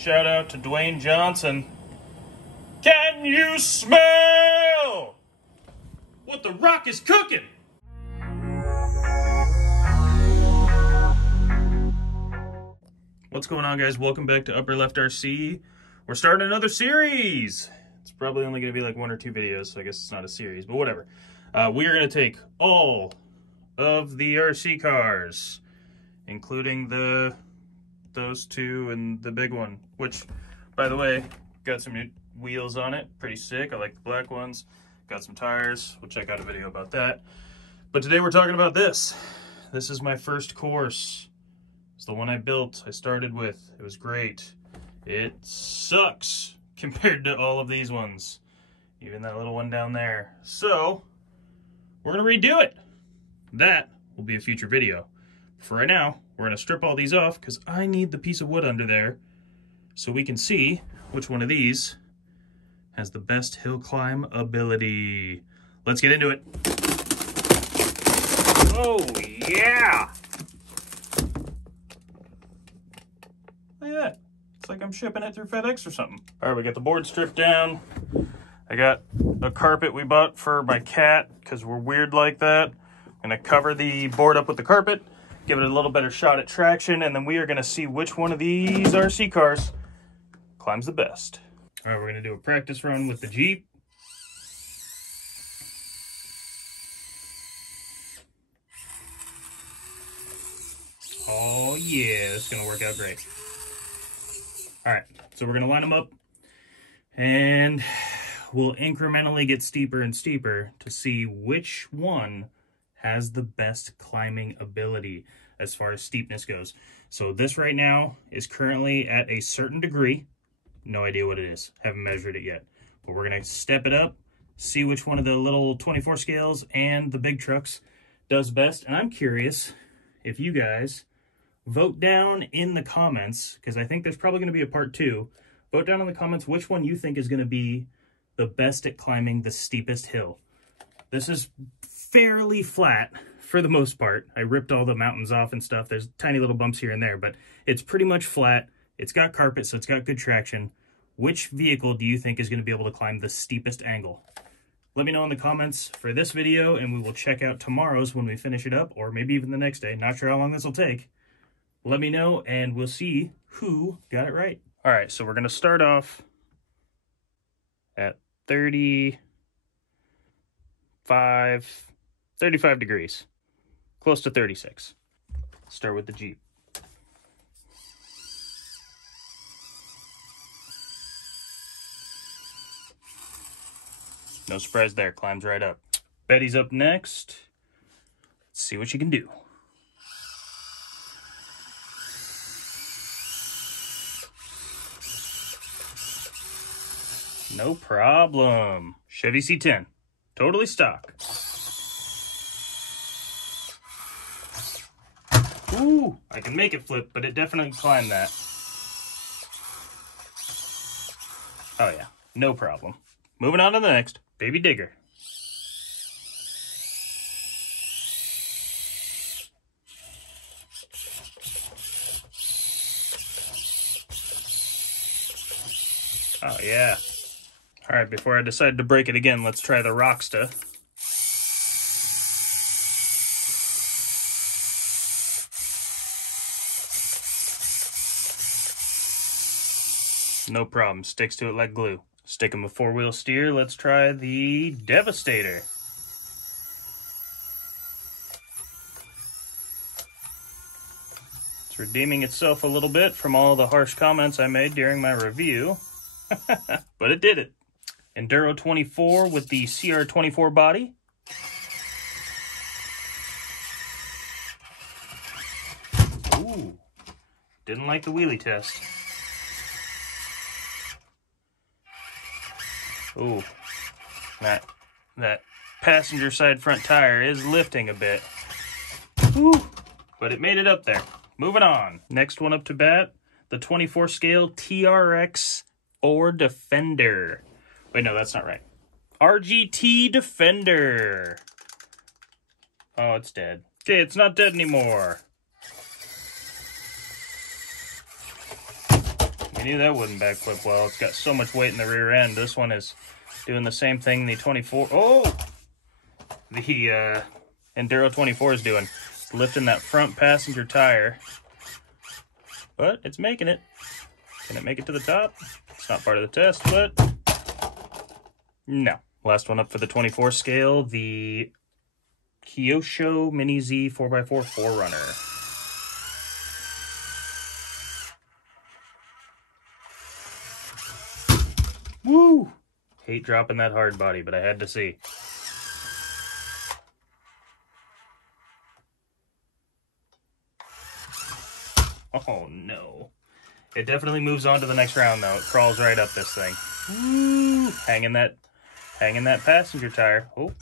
Shout out to Dwayne Johnson. Can you smell what the Rock is cooking? What's going on, guys? Welcome back to Upper Left RC. We're starting another series. It's probably only going to be like 1 or 2 videos, so I guess it's not a series, but whatever. We are going to take all of the RC cars, including those two and the big one, which, by the way, got some new wheels on it. Pretty sick. I like the black ones. Got some tires. We'll check out a video about that. But today we're talking about this. This is my first course. It's the one I built, I started with. It was great. It sucks compared to all of these ones. Even that little one down there. So, we're gonna redo it. That will be a future video. For right now, we're gonna strip all these off because I need the piece of wood under there so we can see which one of these has the best hill climb ability. Let's get into it. Oh, yeah! Look at that. It's like I'm shipping it through FedEx or something. All right, we got the board stripped down. I got a carpet we bought for my cat because we're weird like that. I'm gonna cover the board up with the carpet, give it a little better shot at traction, and then we are gonna see which one of these RC cars climbs the best. All right, we're gonna do a practice run with the Jeep. Oh yeah, it's gonna work out great. All right, so we're gonna line them up and we'll incrementally get steeper and steeper to see which one has the best climbing ability as far as steepness goes. So this right now is currently at a certain degree. No idea what it is. Haven't measured it yet. But we're gonna step it up, see which one of the little 24 scales and the big trucks does best. And I'm curious if you guys vote down in the comments, because I think there's probably going to be a part 2. Vote down in the comments which one you think is going to be the best at climbing the steepest hill. This is fairly flat for the most part. I ripped all the mountains off and stuff. There's tiny little bumps here and there, but it's pretty much flat. It's got carpet, so it's got good traction. Which vehicle do you think is going to be able to climb the steepest angle? Let me know in the comments for this video, and we will check out tomorrow's when we finish it up, or maybe even the next day. Not sure how long this will take. Let me know, and we'll see who got it right. All right, so we're going to start off at 35 degrees, close to 36. Start with the Jeep. No surprise there, climbs right up. Betty's up next. Let's see what she can do. No problem. Chevy C10. Totally stock. Ooh, I can make it flip, but it definitely climbed that. Oh yeah, no problem. Moving on to the next. Baby Digger. Oh yeah. All right, before I decide to break it again, let's try the Rocksta. No problem, sticks to it like glue. Sticking with 4-wheel steer, let's try the Devastator. It's redeeming itself a little bit from all the harsh comments I made during my review, but it did it. Enduro 24 with the CR24 body. Ooh, didn't like the wheelie test. Ooh, that passenger side front tire is lifting a bit. Ooh, but it made it up there. Moving on. Next one up to bat, the 24 scale TRX 4 Defender. Wait, no, that's not right. RGT Defender. Oh, it's dead. Okay, it's not dead anymore. You knew that wouldn't backflip well. It's got so much weight in the rear end. This one is doing the same thing the 24... Oh! The Enduro 24 is doing. It's lifting that front passenger tire. But it's making it. Can it make it to the top? It's not part of the test, but... No. Last one up for the 24 scale, the Kyosho Mini Z 4x4 4Runner. Woo! Hate dropping that hard body, but I had to see. Oh no. It definitely moves on to the next round though. It crawls right up this thing. Woo! Hanging that passenger tire. Oh.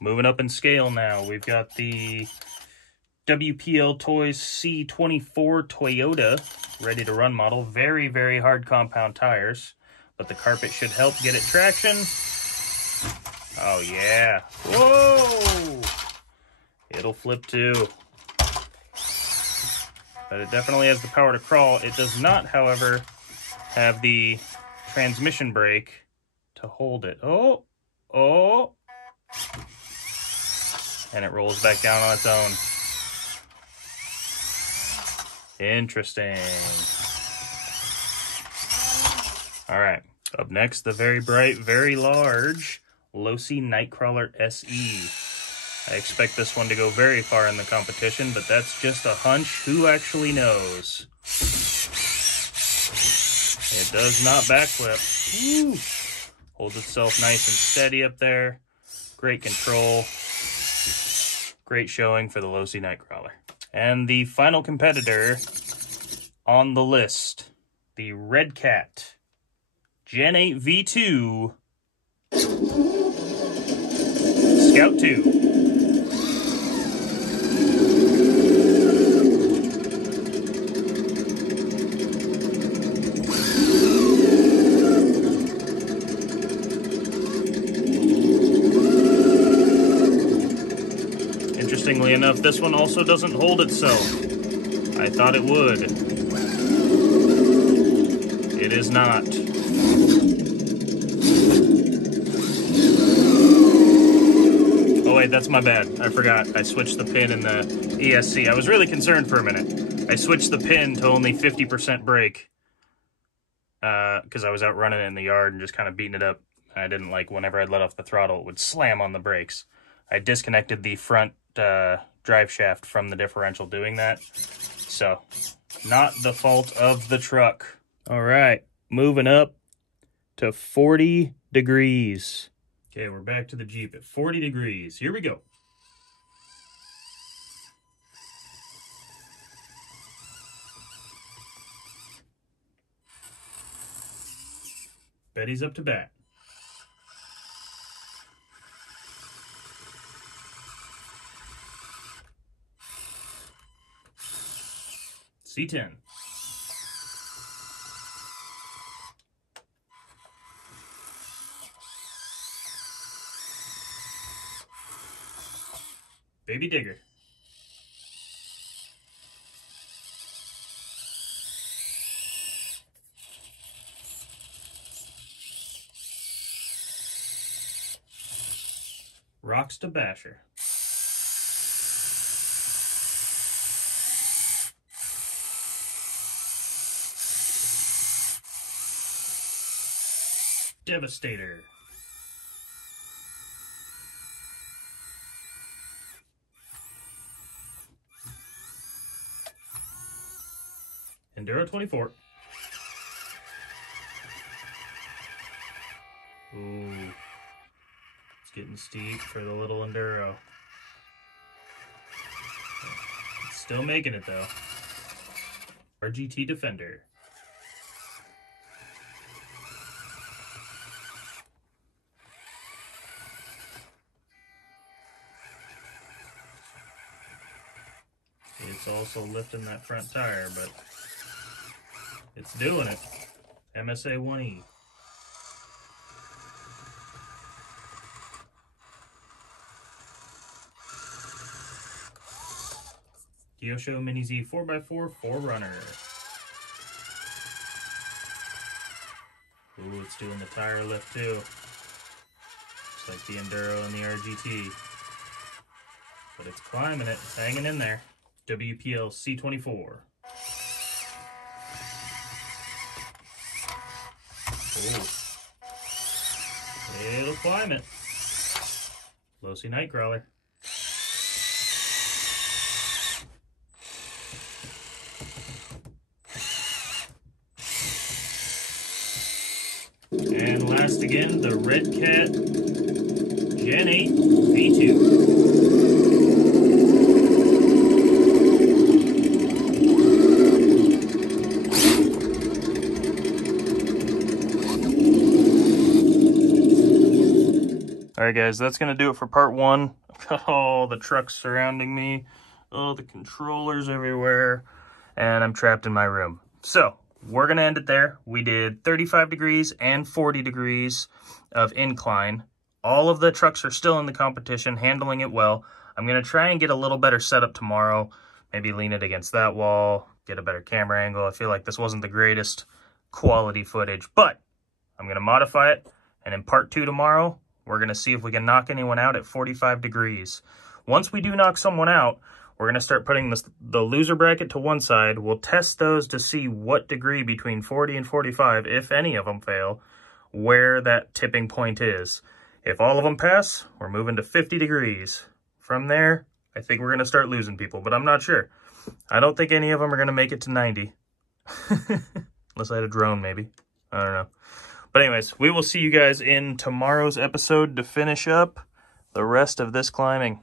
Moving up in scale now. We've got the WPL Toys C24 Toyota ready to run model. Very, very hard compound tires, but the carpet should help get it traction. Oh yeah. Whoa! It'll flip too. But it definitely has the power to crawl. It does not, however, have the transmission brake to hold it. Oh! And it rolls back down on its own. Interesting. All right, up next, the very bright, very large Losi Nightcrawler SE. I expect this one to go very far in the competition, but that's just a hunch. Who actually knows? It does not backflip. Woo. Holds itself nice and steady up there. Great control. Great showing for the Losi Nightcrawler. And the final competitor on the list, the Redcat Gen 8 V2 Scout 2. Interestingly enough, this one also doesn't hold itself. I thought it would. It is not. Oh wait, that's my bad. I forgot. I switched the pin in the ESC. I was really concerned for a minute. I switched the pin to only 50% brake because I was out running it in the yard and just kind of beating it up. I didn't like whenever I'd let off the throttle, it would slam on the brakes. I disconnected the front drive shaft from the differential doing that. So, not the fault of the truck. All right, moving up to 40 degrees. Okay, we're back to the Jeep at 40 degrees. Here we go. Betty's up to bat. C10. Baby Digger. Rocks to Basher. Devastator. Enduro 24. Ooh. It's getting steep for the little Enduro. It's still making it though. RGT Defender. It's also lifting that front tire, but it's doing it. MSA 1E. Kyosho Mini Z 4x4 4Runner. Ooh, it's doing the tire lift too. Just like the Enduro and the RGT. But it's climbing it, it's hanging in there. WPL C24. Ooh. It'll climb it. Low-C Nightcrawler. And last again, the Redcat Gen 8 V2. Alright guys, that's going to do it for part one. I've got all the trucks surrounding me, all the controllers everywhere, and I'm trapped in my room. So, we're going to end it there. We did 35 degrees and 40 degrees of incline. All of the trucks are still in the competition, handling it well. I'm going to try and get a little better setup tomorrow. Maybe lean it against that wall, get a better camera angle. I feel like this wasn't the greatest quality footage, but I'm going to modify it. And in part two tomorrow, we're going to see if we can knock anyone out at 45 degrees. Once we do knock someone out, we're going to start putting the loser bracket to one side. We'll test those to see what degree between 40 and 45, if any of them fail, where that tipping point is. If all of them pass, we're moving to 50 degrees. From there, I think we're going to start losing people, but I'm not sure. I don't think any of them are going to make it to 90. Unless I had a drone, maybe. I don't know. But anyways, we will see you guys in tomorrow's episode to finish up the rest of this climbing.